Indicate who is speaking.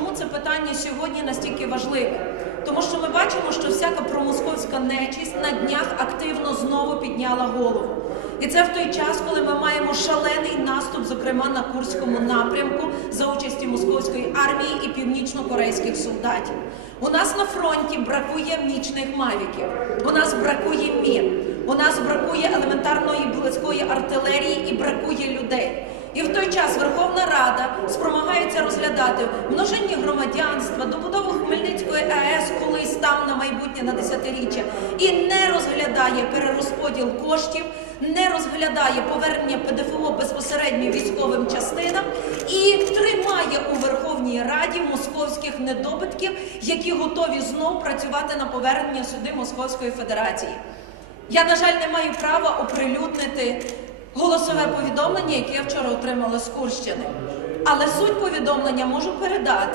Speaker 1: чому це питання сьогодні настільки важливе? Тому що ми бачимо, що всяка промосковська нечість на днях активно знову підняла голову. І це в той час, коли ми маємо шалений наступ, зокрема на Курському напрямку, за участі московської армії і північно-корейських солдатів. У нас на фронті бракує нічних мавіків, у нас бракує мін, у нас бракує елементарної близької артилерії і бракує людей. І в той час Верховна Рада спромагається розглядати множинні громадянства, добудову Хмельницької АЕС, колись там на майбутнє на десятиріччя, і не розглядає перерозподіл коштів, не розглядає повернення ПДФО безпосередньо військовим частинам і тримає у Верховній Раді московських недобитків, які готові знов працювати на повернення сюди Московської Федерації. Я, на жаль, не маю права оприлюднити голосове повідомлення, яке я вчора отримала з Курщини. Але суть повідомлення можу передати.